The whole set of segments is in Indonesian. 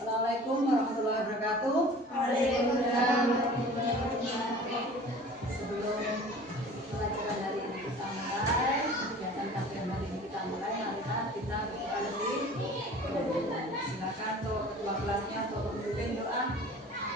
Assalamualaikum warahmatullahi wabarakatuh. Waalaikumsalam. Sebelum pelajaran hari ini kita mulai, kegiatan kajian hari ini kita mulai, marilah kita berdoa lebih. Silakan untuk ketua kelasnya untuk memimpin doa.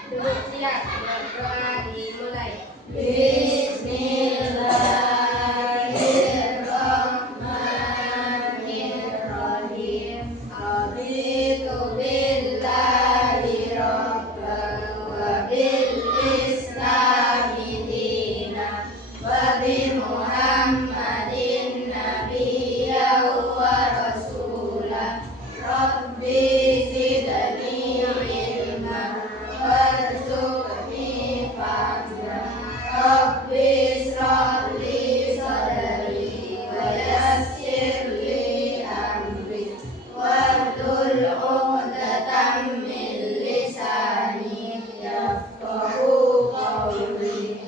Duduk siap, berdoa dimulai. Bismillahirrahmanirrahim. Raditu billahi rabban wa bil islami dinan wa bi Muhammadin nabiyyan wa rasulah. Rabbi zidni ilman warzuqni fahman. Rabbi ishrah li sadri wa yassir li amri wahlul 'uqdatam min lisani yafqahu qawli.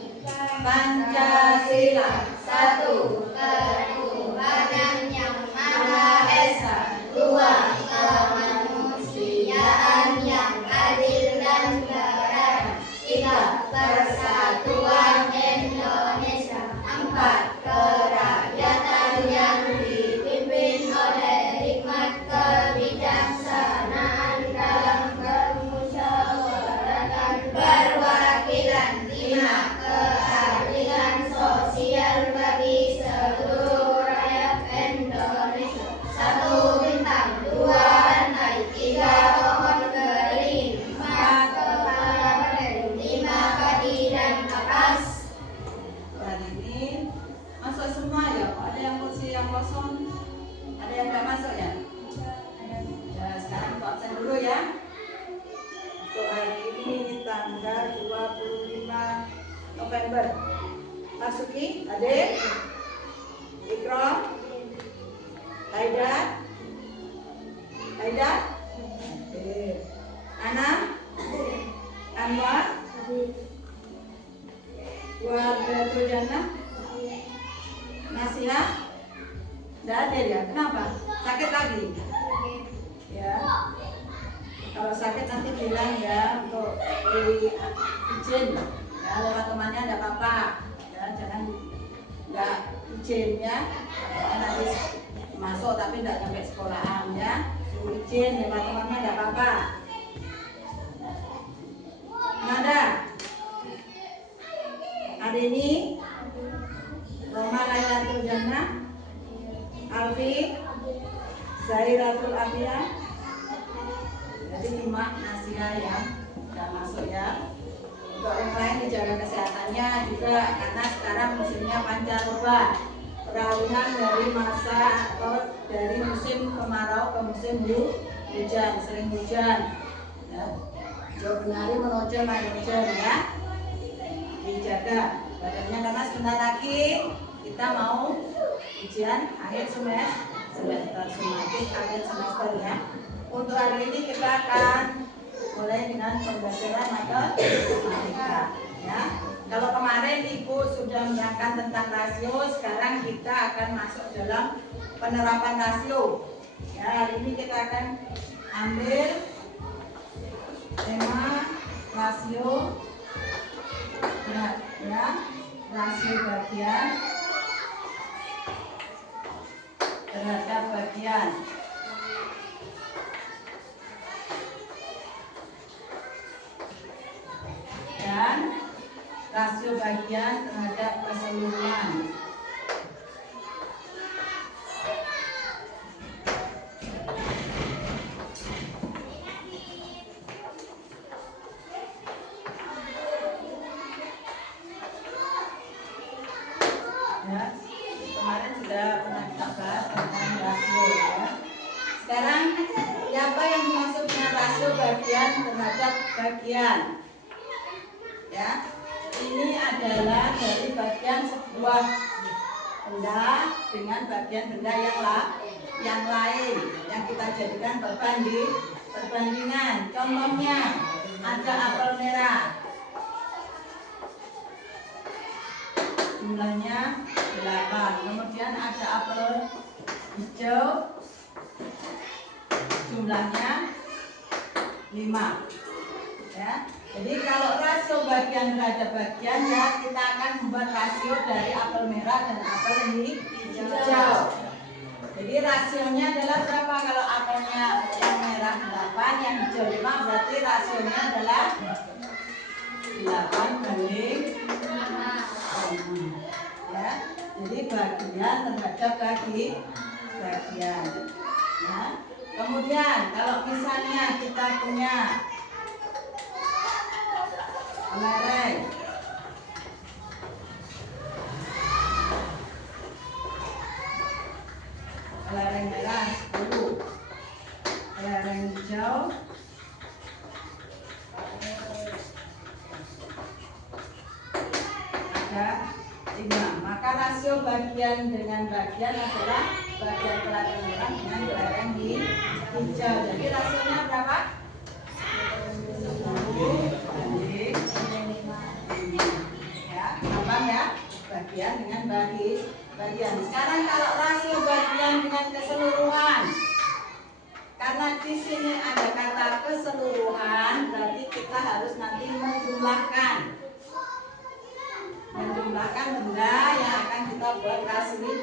Pancasila, satu ketuhanan yang Maha Esa, dua kemanusiaan yang adil dan beradab, tiga persatuan Indonesia, empat kerakyatan yang dipimpin oleh hikmat kebijaksanaan dalam permusyawaratan perwakilan, lima keadilan sosial bagi seluruh rakyat Indonesia, satu bintang, dua rantai, tiga pohon beringin, empat kepala berdiri, lima kaki dan kapas. Hari ini masuk semua ya? Ada yang kursi yang kosong? Ada yang nggak masuk ya? Ya, sekarang untuk absen dulu ya. Untuk hari ini tanggal 25 November. Masuki, Adik, Ikram, Haidat, Oke. Ana, Anwar, Wardatul Jannah, Nasiha, tidak ada ya? Kenapa? Sakit lagi? Ya. Kalau sakit nanti bilang ya untuk izin ya lewat temannya tidak apa-apa ya, jangan nggak izin ya, nanti masuk tapi tidak sampai sekolahan ya, suruh izin lewat temannya tidak apa-apa. Nada hari ini Roma Lailatul Jannah, Alfi, Zairatul Afia. Jadi 5 Nasiha yang sudah masuk ya. Untuk yang lain dijaga kesehatannya juga, karena sekarang musimnya pancaroba, peralihan dari masa atau dari musim kemarau ke musim hujan, sering hujan ya. Jauh benari menuju hujan ya, dijaga badannya, karena sebentar lagi kita mau ujian akhir semester sumatif akhir semester ya. Untuk hari ini kita akan mulai dengan pembelajaran matematika ya. Kalau kemarin Ibu sudah menerangkan tentang rasio, sekarang kita akan masuk dalam penerapan rasio ya. Hari ini kita akan ambil tema rasio ya, rasio bagian terhadap bagian. Dan rasio bagian terhadap keseluruhan. Ya, kemarin sudah pernah kita bahas tentang rasio ya. Sekarang siapa yang dimaksud dengan rasio bagian terhadap bagian? Ya, ini adalah dari bagian sebuah benda dengan bagian benda yang lain yang kita jadikan perbandingan. Contohnya ada apel merah, jumlahnya 8. Kemudian ada apel hijau, jumlahnya 5. Ya. Jadi kalau rasio bagian terhadap bagian ya kita akan membuat rasio dari apel merah dan apel hijau. Jadi rasionya adalah berapa? Kalau apelnya yang merah 8, yang hijau 5, berarti rasionya adalah 8:5. Ya. Jadi bagian terhadap bagian. Ya. Kemudian kalau misalnya kita punya kelereng merah 10, kelereng hijau ada 5, maka rasio bagian dengan bagian adalah bagian kelereng merah dengan kelereng hijau. Jadi rasionya berapa? 10:5. Ya, gampang ya, bagian dengan bagian. Sekarang kalau rasio bagian dengan keseluruhan, karena di sini ada kata keseluruhan, berarti kita harus nanti menjumlahkan benda yang akan kita buat rasio.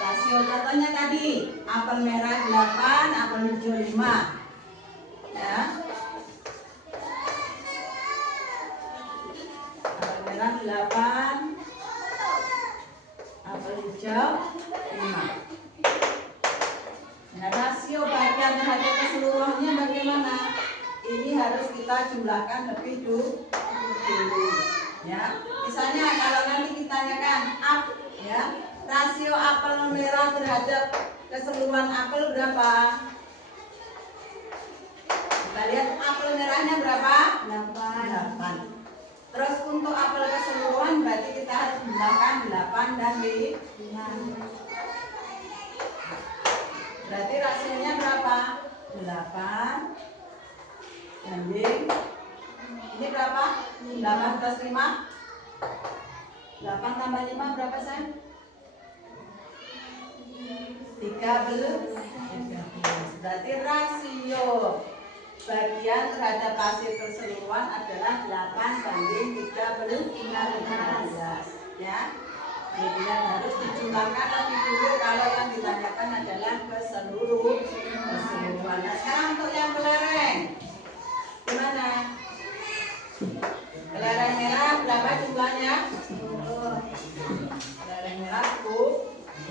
Contohnya tadi apel merah 8, apel hijau 5. Ya. Apel merah 8, apel hijau 5. Nah, rasio bagian terhadap keseluruhannya bagaimana? Ini harus kita jumlahkan lebih dulu. Ya, misalnya kalau nanti ditanyakan ya, rasio apel merah terhadap keseluruhan apel berapa? Kita lihat apel merahnya berapa? 8. Terus untuk apel keseluruhan berarti kita harus jumlahkan 8 dan 5. Berarti rasionya berapa? 8 banding ini berapa? 8 plus 5. 8 tambah 5 berapa sayang? 13. Berarti rasio bagian terhadap hasil keseluruhan adalah 8:13. Ya. Jadi harus dijumlahkan lebih dulu kalau yang ditanyakan adalah keseluruhan. Nah, sekarang untuk yang kelereng gimana? Kelereng merah berapa jumlahnya? 10. Kelereng merah 10.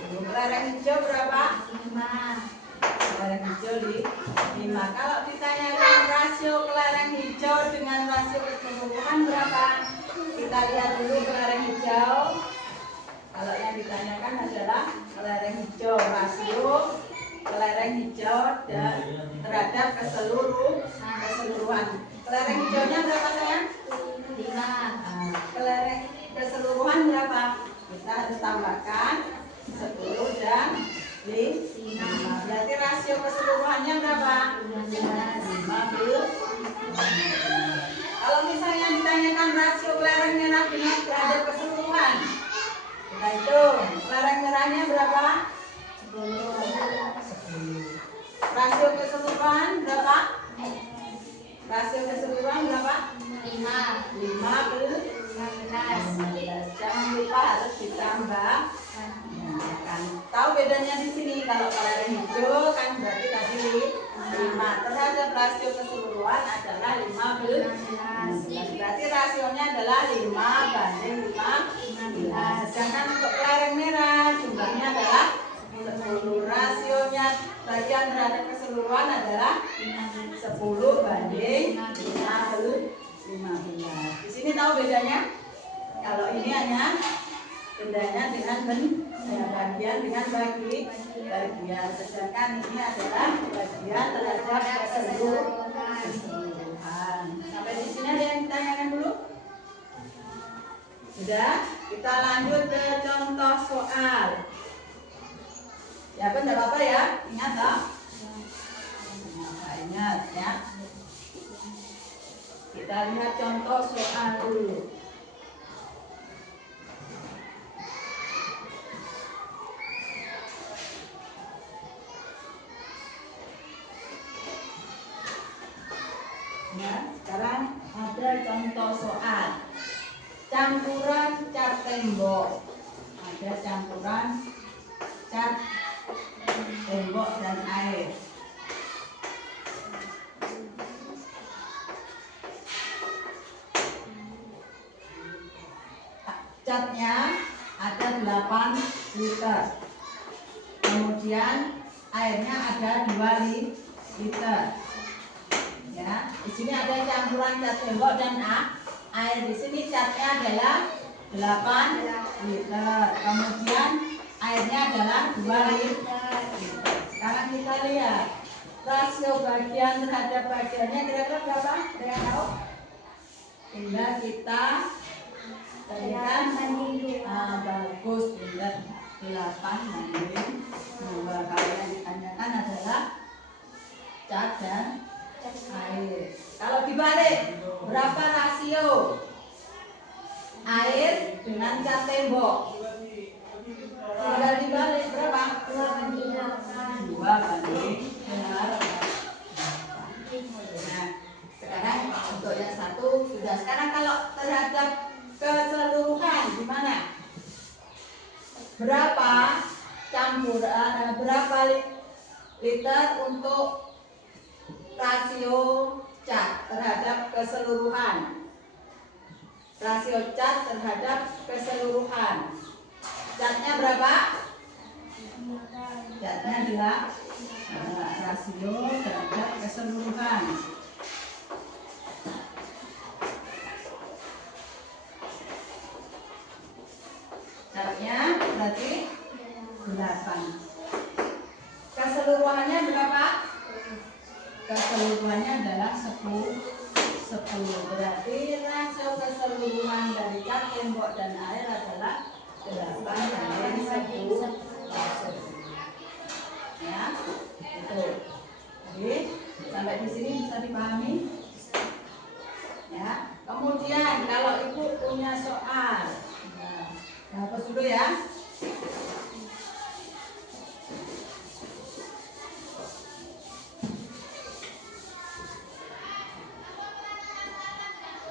Kelereng hijau berapa? 5. Kelereng hijau 5. Kalau ditanyakan rasio kelereng hijau dengan rasio keseluruhan berapa? Kita lihat dulu kelereng hijau. Kalau yang ditanyakan adalah kelereng hijau, rasio kelereng hijau dan terhadap keseluruhan. Kelereng hijaunya berapa sayang? 5. Kelereng keseluruhan berapa? Kita harus tambahkan 10 dan 5. Berarti rasio keseluruhannya berapa? 15. Kalau misalnya ditanyakan rasio kelereng merah dengan terhadap keseluruhan, kita hitung kelereng merahnya berapa? 10. Rasio keseluruhan berapa? Rasio keseluruhan berapa? 15. Jangan lupa harus ditambah. Kan tahu bedanya di sini, kalau kelereng hijau kan berarti tadi 5 terhadap rasio keseluruhan adalah 15. Berarti rasionya adalah 5:15. Sedangkan untuk kelereng merah jumlahnya adalah 10. Rasionya bagian terhadap keseluruhan adalah 10:15. Di sini tahu bedanya? Kalau ini hanya bedanya dengan bagian dengan bagian, sedangkan ini adalah bagian terhadap keseluruhan. Sampai di sini ada yang ditanyakan dulu? Sudah, kita lanjut ke contoh soal. Ya, tidak apa-apa ya, ingat toh? Ingat ya. Kita lihat contoh soal dulu. Ya, sekarang ada contoh soal campuran cat tembok. Ada campuran cat tembok dan air. Catnya ada 8 liter. Kemudian airnya ada 2 liter. Ya, di sini ada campuran cat tembok dan air. Di sini catnya adalah 8 liter. Kemudian airnya adalah 2 liter. Sekarang kita lihat rasio bagian terhadap bagiannya kira-kira berapa? Ada yang tahu? Tinggal kita berikan bagus, tinggal 8 banding 2. Kalau yang ditanyakan adalah cat dan air. Kalau dibalik, berapa rasio air dengan cat tembok? Tinggal dibalik berapa? 2 banding 8. Nah, sekarang untuk yang satu sudah. Sekarang kalau terhadap keseluruhan gimana? Berapa berapa liter untuk rasio cat terhadap keseluruhan? Rasio cat terhadap keseluruhan. Catnya berapa? Catnya adalah rasio terhadap keseluruhan. Catnya berarti 8. Keseluruhannya berapa? Keseluruhannya adalah 10. Berarti rasio keseluruhan dari cat tembok dan air adalah 8 banding 10. Ya, itu. Oke, sampai di sini bisa dipahami? Ya. Kemudian kalau ibu punya soal, hapus dulu ya.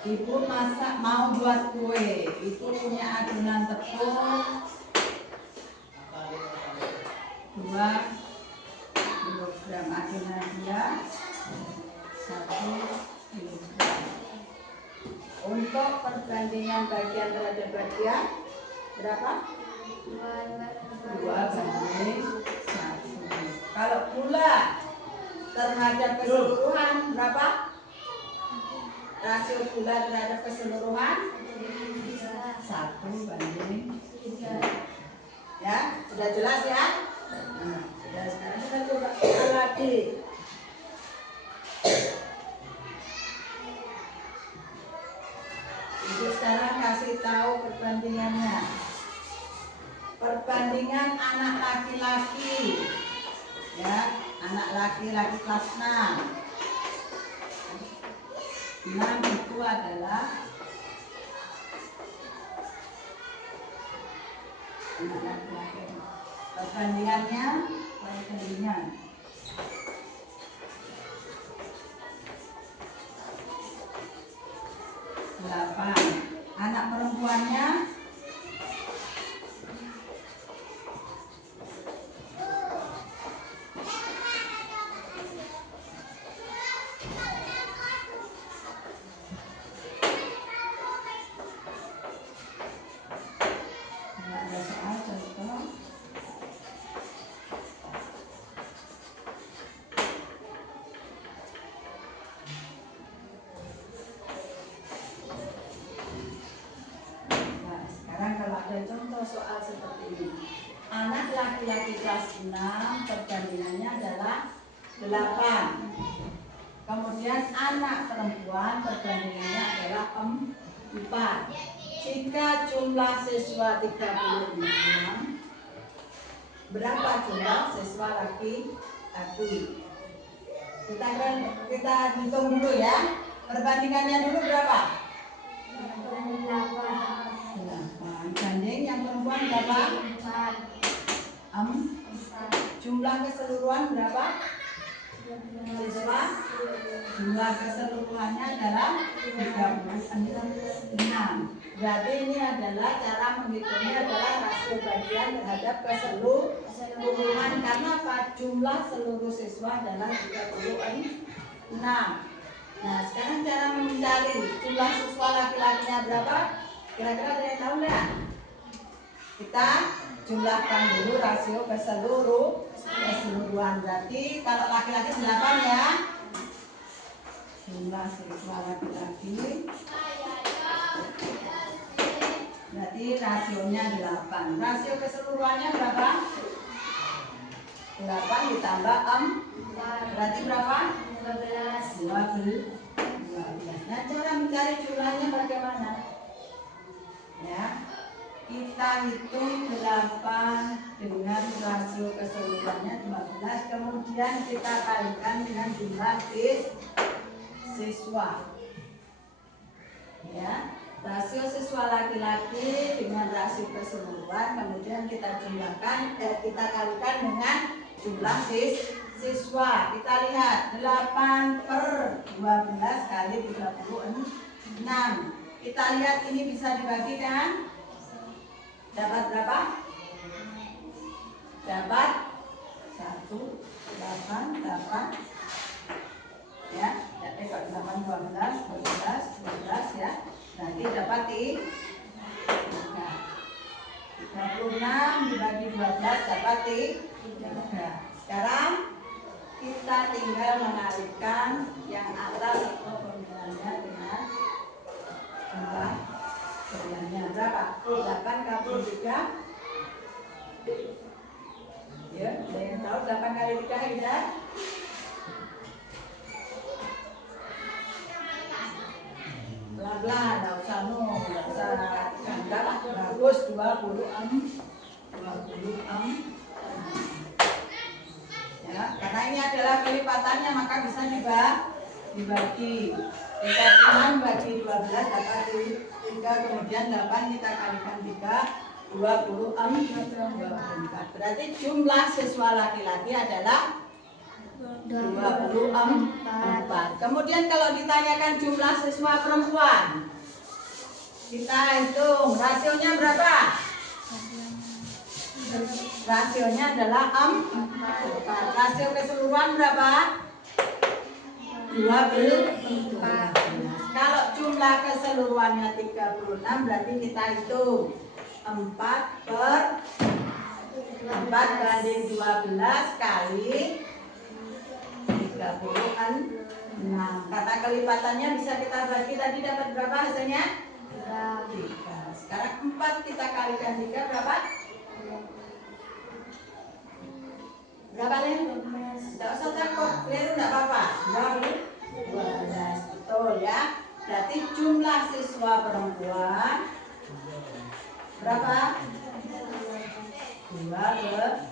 Ibu masak mau buat kue, itu punya adonan tepung 2 kilogram, adonan dia 1 kilogram. Untuk perbandingan bagian terhadap bagian berapa? 2 banding 1. Kalau gula terhadap keseluruhan berapa? Rasio gula terhadap keseluruhan 1 banding 3. Ya, sudah jelas ya? Nah, sekarang kita coba lagi. Ibu sekarang kasih tahu perbandingannya. Perbandingan anak laki-laki. Ya, anak laki-laki kelas 6. 6 itu adalah anak laki-laki. Perbandingannya perbandingan 8. Anak perempuannya 8. Kemudian anak perempuan perbandingannya adalah 4. Jika jumlah siswa 36, berapa jumlah siswa laki-laki? Kita hitung dulu ya. Perbandingannya dulu berapa? 8. Banding yang perempuan berapa? 4. Jumlah keseluruhan berapa? siswa, jumlah keseluruhannya adalah 36. Berarti ini adalah cara menghitungnya adalah rasio bagian terhadap keseluruhan. Karena apa? Jumlah seluruh siswa adalah 36. Nah, sekarang cara mencari jumlah siswa laki-lakinya berapa? Kira-kira ada yang tahu nggak? Kita jumlahkan dulu rasio keseluruhan. Berarti kalau laki-laki 8 ya. Jumlah siswa laki-laki berarti rasionya 8. Rasio keseluruhannya berapa? 8 ditambah 4 berarti berapa? 12. Nah, cara mencari jumlahnya bagaimana? Ya, kita hitung 8 dengan rasio keseluruhannya 12, kemudian kita kalikan dengan jumlah siswa. Ya, rasio siswa laki-laki dengan rasio keseluruhan, kemudian kita jumlahkan, kita kalikan dengan jumlah siswa. Kita lihat 8/12 kali 36. Kita lihat ini bisa dibagikan. Dapat berapa? Dapat 1, 8, 8. Ya, jadi 8, 12, 12 ya. Nanti dapat 36 dibagi 12 dapat 3. Sekarang kita tinggal mengalihkan yang atas atau formulanya dengan jumlah formulanya berapa? 8 kali 3. Ya, ada yang tahu 8 kali 3 ya? Pelan-pelan, nggak usah ganda lah. Bagus, 26. Ya, karena ini adalah kelipatannya maka bisa dibagi. 36 bagi 12 dapat 3, kemudian 8 kita kalikan 3, 24. Berarti jumlah siswa laki-laki adalah 24. Kemudian kalau ditanyakan jumlah siswa perempuan, kita hitung rasionya berapa? Rasionya adalah 4. Rasio keseluruhan berapa? 24. Kalau jumlah keseluruhannya 36 berarti kita hitung 4 banding 12 kali 36. Kata kelipatannya bisa kita bagi, tadi dapat berapa hasilnya? 3. Sekarang 4 kita kalikan 3 berapa? Berapa nih? Tidak usah takut, keliru tidak apa-apa. 12, betul ya. Berarti jumlah siswa perempuan berapa? 12.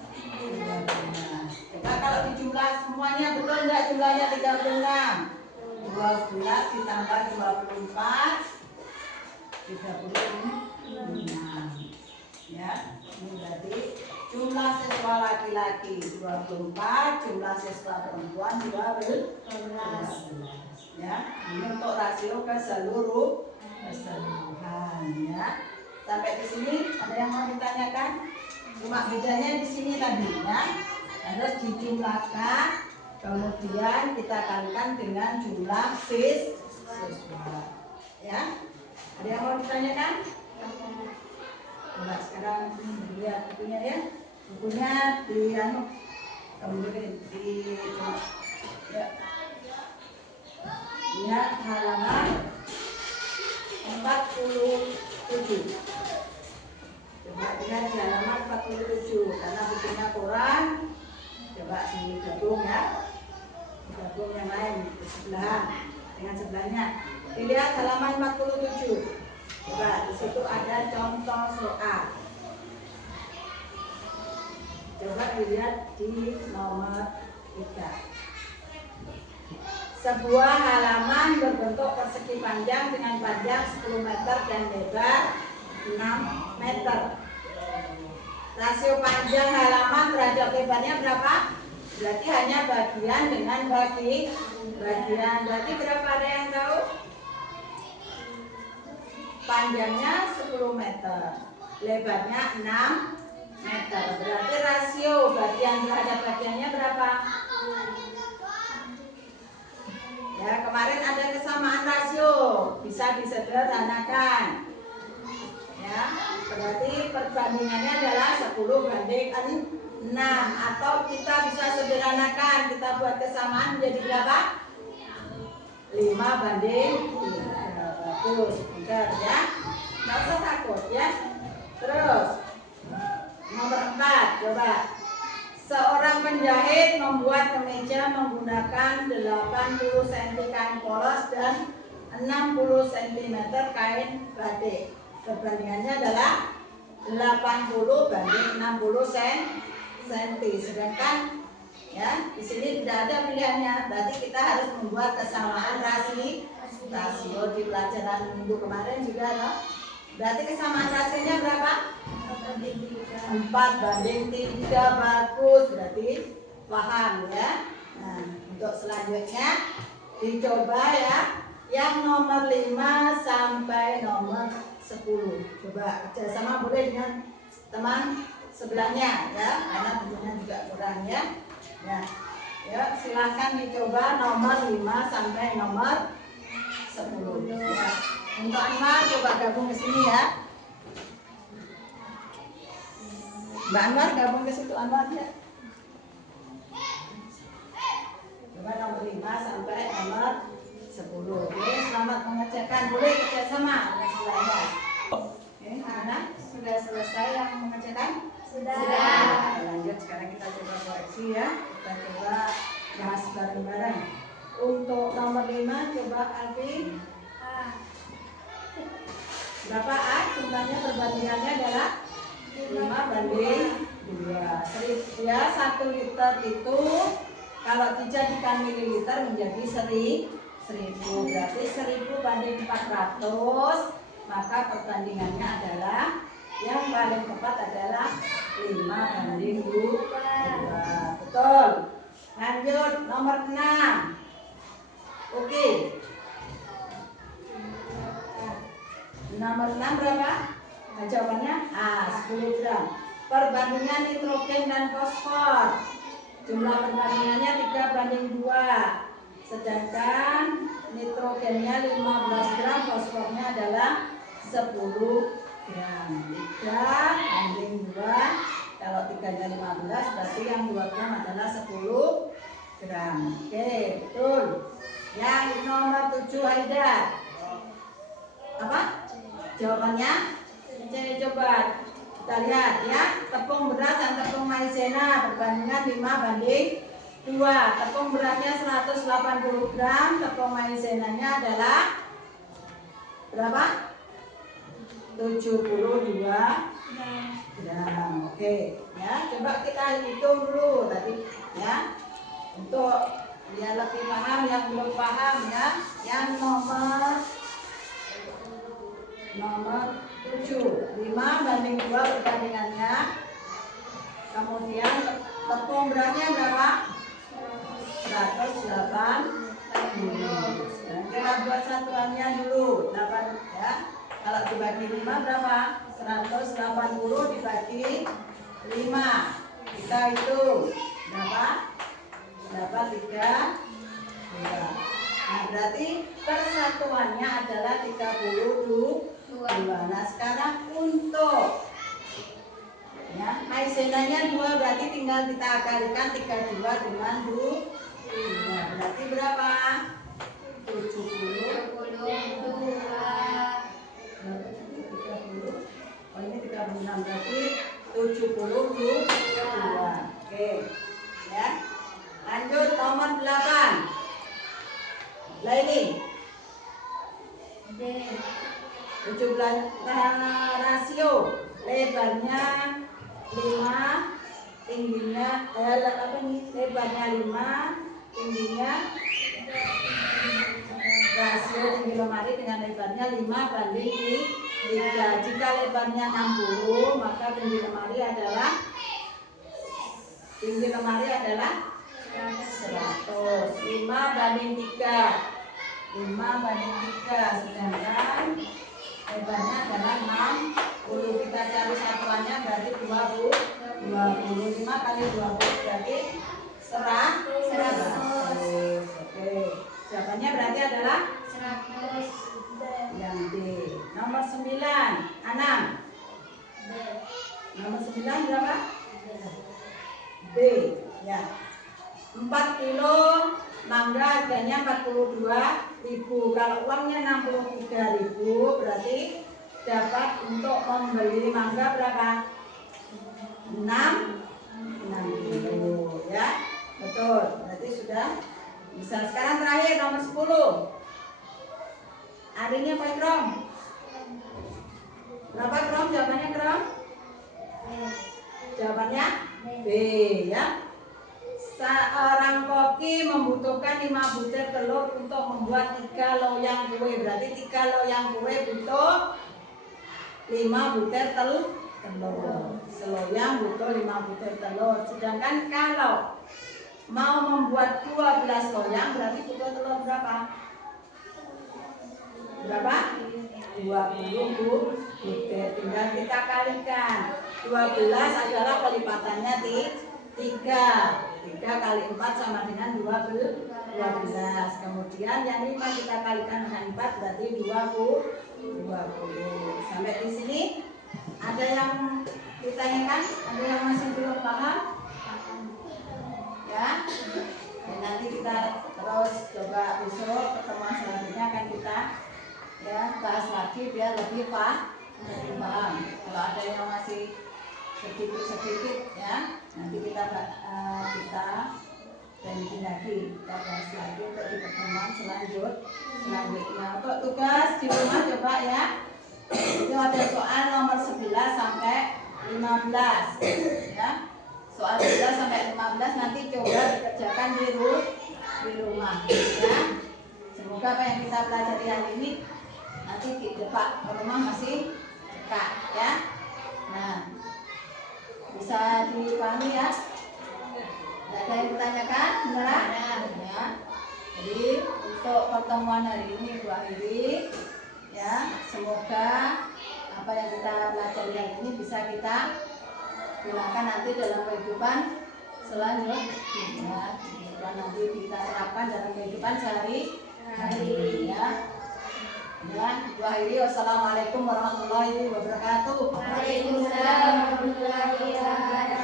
Coba kalau dijumlah semuanya betul enggak jumlahnya 36? 12 ditambah 24 36. Ya, ini berarti jumlah siswa laki-laki 24, jumlah siswa perempuan 12. Ya, ini untuk rasio keseluruhan ya. Sampai di sini ada yang mau ditanyakan? Cuma bedanya di sini tadi ya, harus dijumlahkan, kemudian kita kalikan dengan jumlah siswa. Ya, ada yang mau ditanyakan? Coba sekarang lihat bukunya ya, bukunya kemudian ya. Lihat halaman 47. Coba lihat di halaman 47 karena bukunya kurang. Coba digabung ya, digabung yang lain di sebelahan dengan sebelahnya. Dilihat halaman 47. Coba di situ ada contoh soal. Coba dilihat di nomor 3. Sebuah halaman berbentuk persegi panjang dengan panjang 10 meter dan lebar 6 meter. Rasio panjang halaman terhadap lebarnya berapa? Berarti hanya bagian dengan bagian. Berarti berapa, ada yang tahu? Panjangnya 10 meter, lebarnya 6 meter. Berarti rasio bagian terhadap bagiannya berapa? Ya, kemarin ada kesamaan rasio, bisa disederhanakan. Ya, berarti perbandingannya adalah 10:6, atau kita bisa sederhanakan, kita buat kesamaan menjadi berapa? 5:3. Bagus, pintar ya. Nggak usah takut ya. Terus nomor 4, coba. Seorang penjahit membuat kemeja menggunakan 80 cm kain polos dan 60 cm kain batik. Perbandingannya adalah 80:60 cm. Sedangkan ya, di sini tidak ada pilihannya. Berarti kita harus membuat kesamaan rasio di pelajaran minggu kemarin juga, no? Berarti kesamaan rasionya berapa? 4:3. Bagus, berarti paham ya. Nah, untuk selanjutnya dicoba ya, yang nomor 5 sampai nomor 10. Coba kerjasama boleh dengan teman sebelahnya ya, karena tentunya juga kurang ya. Ya, silahkan dicoba nomor 5 sampai nomor 10 ya. Untuk Anwar coba gabung ke sini ya. Mbak Anwar gabung ke situ, Anwar ya. Coba nomor 5 sampai nomor 10. Oke, selamat mengerjakan. Boleh kerjasama dengan sebelahnya. Oke, mana? Sudah selesai yang mengerjakan? Sudah. Lanjut, sekarang kita coba koreksi ya. Kita coba bahas bareng-bareng. Untuk nomor 5 coba Alfi. Berapa A? Jumlahnya perbandingannya adalah 5:2. Ya, 1 liter itu kalau dijadikan mililiter menjadi 1000. Berarti 1000/400. Maka perbandingannya adalah yang paling tepat adalah 5:2. Betul. Lanjut nomor 6. Oke. Nomor 6 berapa? Nah, jawabannya A, 10 gram. Perbandingan nitrogen dan fosfor. Jumlah perbandingannya 3:2. Sedangkan nitrogennya 15 gram, fosfornya adalah 10 gram. 3:2. Kalau 3-nya 15, berarti yang 2 gram adalah 10 gram. Oke, betul. Yang nomor 7 Haidar. Apa? Jawabannya C. Coba kita lihat ya. Tepung beras dan tepung maizena perbandingan 5:2. Tepung berasnya 180 gram, tepung maizenanya adalah berapa? 72 gram. Oke ya, coba kita hitung dulu tadi ya, untuk biar lebih paham yang belum paham ya. Yang nomor 7, 5:2 perbandingannya. Kemudian tepung berasnya berapa? 180. Kita buat satuannya dulu, 8 ya. Kalau dibagi 5 berapa? 180 dibagi 5. Kita hitung berapa? Dapat 3. Nah, berarti persatuannya adalah 32. Nah, sekarang untuk ya, maizenanya 2, berarti tinggal kita kalikan 32 dengan 2. Berarti berapa? 70. 30. Oh, ini 36, berarti 72. Oke. Ya. Lanjut nomor 8. Laini. 17 rasio. Lebarnya 5, tingginya lebarnya 5, tingginya rasio tinggi lemari dengan lebarnya 5:3. Jika lebarnya 60, maka tinggi lemari adalah 100. 5:3. 5:3. Sedangkan hebatnya adalah 60. Kita cari satuannya berarti 20. 25 kali 20 berarti 100. Oke. Jawabannya berarti adalah 100. yang D. Nomor 9. Anam. Nomor 9 berapa? B. Ya. 4 kilo mangga harganya 42.000. Kalau uangnya 63.000 berarti dapat untuk membeli mangga berapa? 6 ya. Betul. Berarti sudah bisa. Sekarang terakhir nomor 10. Adanya apa Krom? Berapa Krom? Jawabannya Krom? Jawabannya B ya. Seorang koki membutuhkan 5 butir telur untuk membuat 3 loyang kue. Berarti 3 loyang kue butuh 5 butir telur. Seloyang butuh 5 butir telur. Sedangkan kalau mau membuat 12 loyang berarti butuh telur berapa? Berapa? 20 butir. Tinggal kita kalikan. 12 adalah kelipatannya 3. 3 kali 4 sama dengan 12. Kemudian yang 5 kita kalikan dengan 4 berarti 20. Sampai di sini ada yang ditanyakan? Ada yang masih belum paham? Ya. Dan nanti kita terus coba besok pertemuan selanjutnya akan kita ya bahas lagi biar lebih paham. Kalau ada yang masih sedikit ya nanti kita janji lagi kita bahas lagi untuk di pertemuan selanjutnya. Untuk tugas di rumah coba ya itu ada soal nomor 11 sampai 15 ya. Soal 11 sampai 15 nanti coba dikerjakan di rumah ya. Semoga apa yang kita pelajari hari ini nanti di depan rumah masih dekat ya. Nah, bisa dipahami ya. Ada yang ditanyakan? Benar? Ya. Jadi untuk pertemuan hari ini Bu akhiri ya. Semoga apa yang kita pelajari hari ini bisa kita gunakan nanti dalam kehidupan selanjutnya. Nanti kita terapkan dalam kehidupan sehari-hari ya. Ya, Bu akhiri. Wassalamualaikum warahmatullahi wabarakatuh. Waalaikumsalam warahmatullahi wabarakatuh.